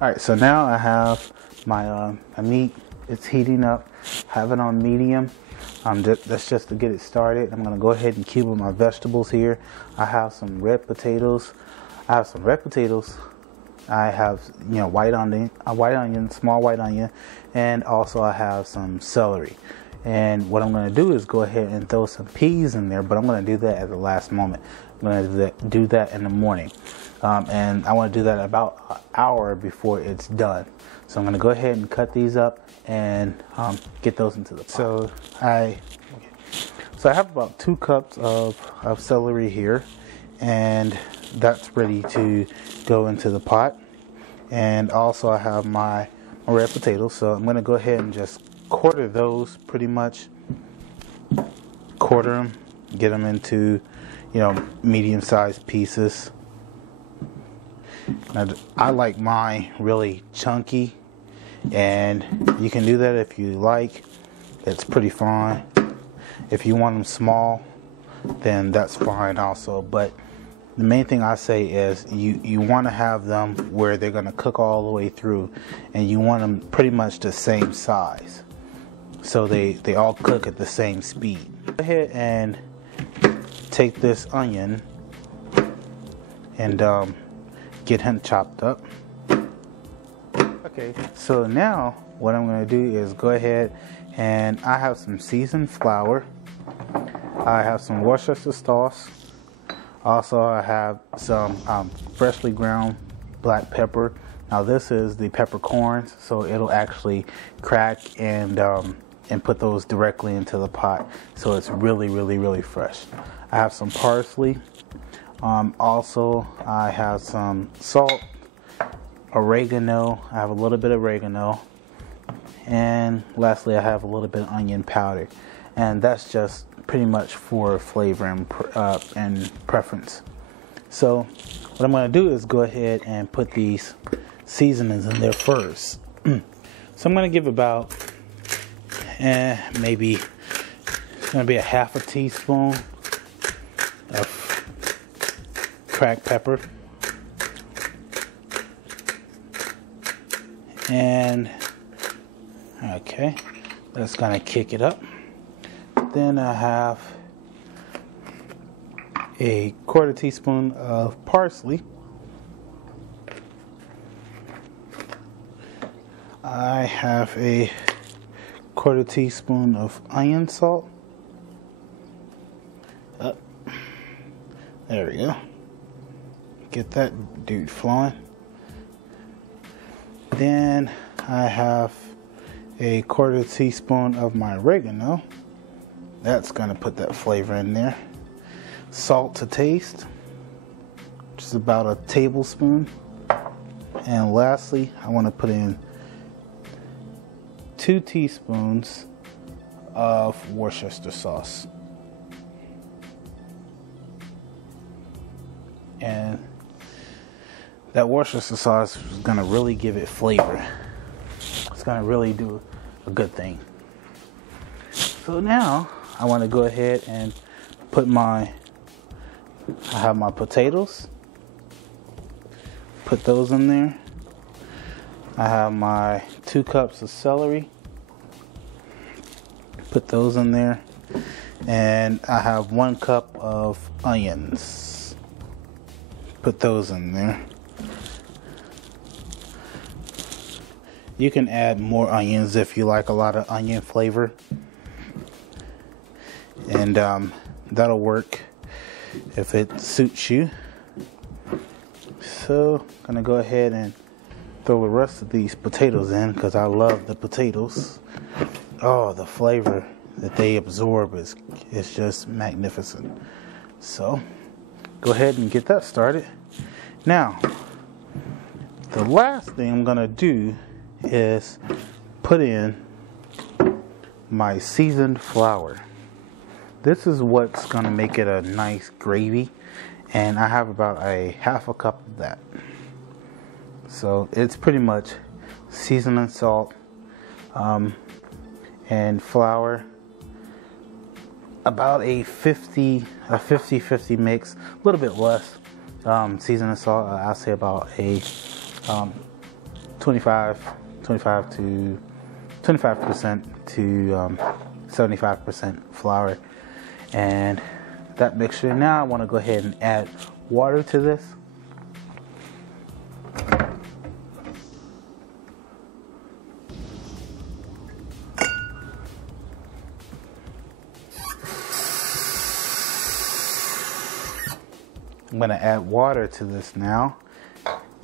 Alright, so now I have my meat. It's heating up. Have it on medium. That's just to get it started. I'm going to go ahead and cube up my vegetables here. I have some red potatoes. I have white onion, small white onion, and also I have some celery. And what I'm going to do is go ahead and throw some peas in there, but I'm going to do that at the last moment. I'm going to do that in the morning. And I want to do that about an hour before it's done. So I'm going to go ahead and cut these up and get those into the pot. So I have about 2 cups of celery here, and that's ready to go into the pot. And also I have my red potatoes, so I'm going to go ahead and just quarter those, pretty much quarter them, get them into medium-sized pieces. Now, I like mine really chunky, and you can do that if you like. It's pretty fine. If you want them small, then that's fine also. But the main thing I say is you want to have them where they're going to cook all the way through, and you want them pretty much the same size, so they all cook at the same speed. Go ahead and take this onion and get him chopped up. Okay, so now what I'm going to do is go ahead and I have some seasoned flour. I have some Worcester sauce. Also, I have some freshly ground black pepper. Now this is the peppercorns, so it'll actually crack and put those directly into the pot, so it's really fresh. I have some parsley. Also, I have some salt, oregano. I have a little bit of oregano, and lastly, I have a little bit of onion powder. And that's just pretty much for flavor and preference. So what I'm going to do is go ahead and put these seasonings in there first. So I'm going to give about maybe it's going to be a half a teaspoon of cracked pepper, and okay, that's going to kick it up. Then I have a 1/4 teaspoon of parsley. I have a 1/4 teaspoon of onion salt. There we go. Get that dude flowing. Then I have a 1/4 teaspoon of my oregano. That's going to put that flavor in there. Salt to taste, just about a tablespoon. And lastly, I want to put in 2 teaspoons of Worcester sauce. And that Worcester sauce is going to really give it flavor. It's going to really do a good thing. So now I want to go ahead and put I have my potatoes. Put those in there. I have my 2 cups of celery. Put those in there. And I have 1 cup of onions. Put those in there. You can add more onions if you like a lot of onion flavor. And that'll work if it suits you. So I'm gonna go ahead and throw the rest of these potatoes in, because I love the potatoes. Oh, the flavor that they absorb is just magnificent. So go ahead and get that started. Now the last thing I'm gonna do is put in my seasoned flour. This is what's going to make it a nice gravy, and I have about a half a cup of that. So it's pretty much seasoning, salt, and flour. About a 50-50 mix, a little bit less. Seasoning salt, I'll say about a 25 to 25% to 75% flour. And that mixture, now I want to go ahead and add water to this. I'm going to add water to this now,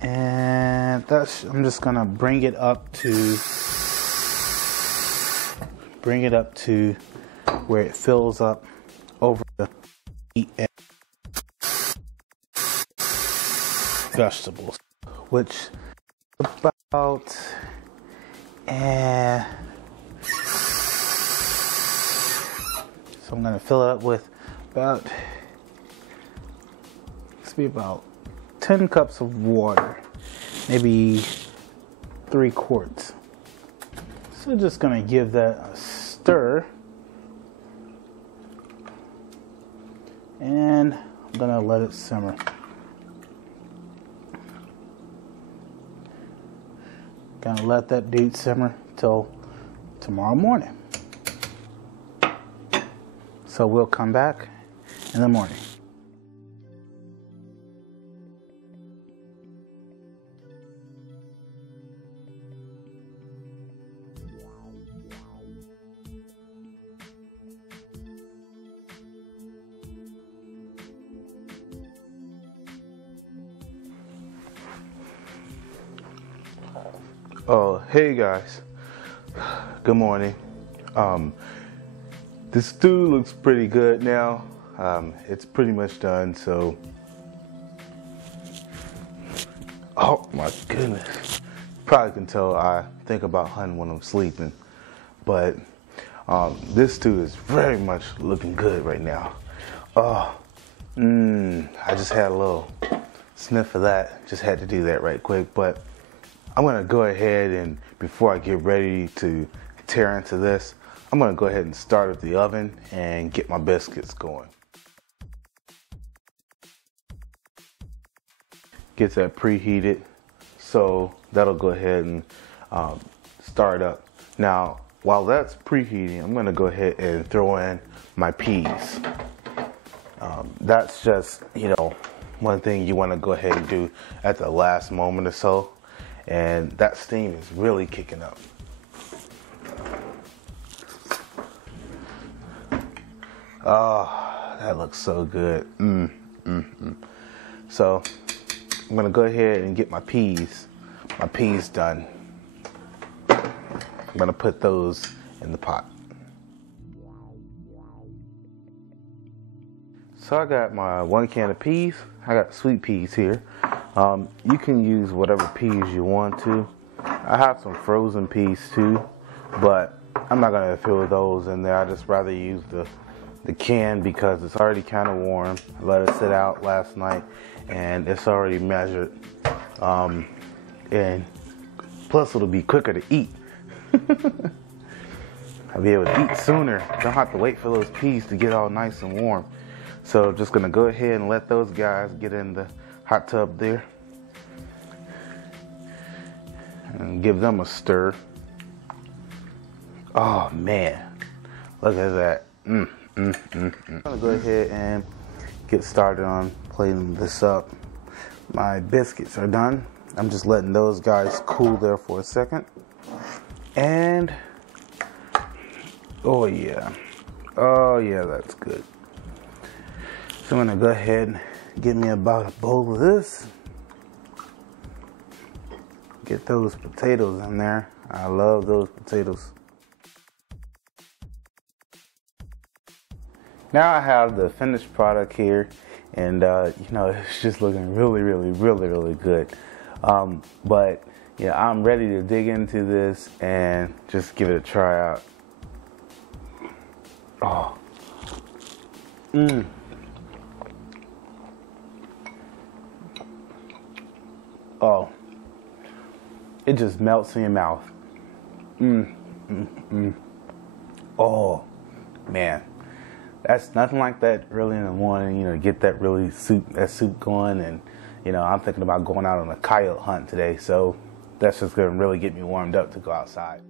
and I'm just going to bring it up to where it fills up over the meat and vegetables, which about so I'm going to fill it up with about about 10 cups of water, maybe 3 quarts. So just gonna give that a stir, and I'm gonna let it simmer. Gonna let that dude simmer till tomorrow morning. So we'll come back in the morning. Oh, hey guys, good morning. This stew looks pretty good now. It's pretty much done, so. Oh my goodness. Probably can tell I think about hunting when I'm sleeping. But this stew is very much looking good right now. I just had a little sniff of that. Just had to do that right quick, but I'm gonna go ahead and before I get ready to tear into this, I'm gonna go ahead and start up the oven and get my biscuits going. Get that preheated, so that'll go ahead and start up. Now, while that's preheating, I'm gonna go ahead and throw in my peas. That's just, one thing you wanna go ahead and do at the last moment or so. And that steam is really kicking up. Oh, that looks so good. So I'm gonna go ahead and get my peas done. I'm gonna put those in the pot. So I got my 1 can of peas. I got sweet peas here. You can use whatever peas you want to. I have some frozen peas too, but I'm not gonna throw those in there. I just rather use the can because it's already kind of warm. I let it sit out last night and it's already measured. And plus it'll be quicker to eat. I'll be able to eat sooner. Don't have to wait for those peas to get all nice and warm. So just gonna go ahead and let those guys get in the hot tub there and give them a stir. Oh man, look at that. I'm gonna go ahead and get started on plating this up. My biscuits are done. I'm just letting those guys cool there for a second. And oh yeah, that's good. So I'm gonna go ahead and get me about a bowl of this. Get those potatoes in there. I love those potatoes. Now I have the finished product here, and it's just looking really good. But yeah, I'm ready to dig into this and just give it a try out. Oh. Oh, it just melts in your mouth. Oh, man, that's nothing like that early in the morning. Get that soup going, and I'm thinking about going out on a coyote hunt today. So that's just gonna really get me warmed up to go outside.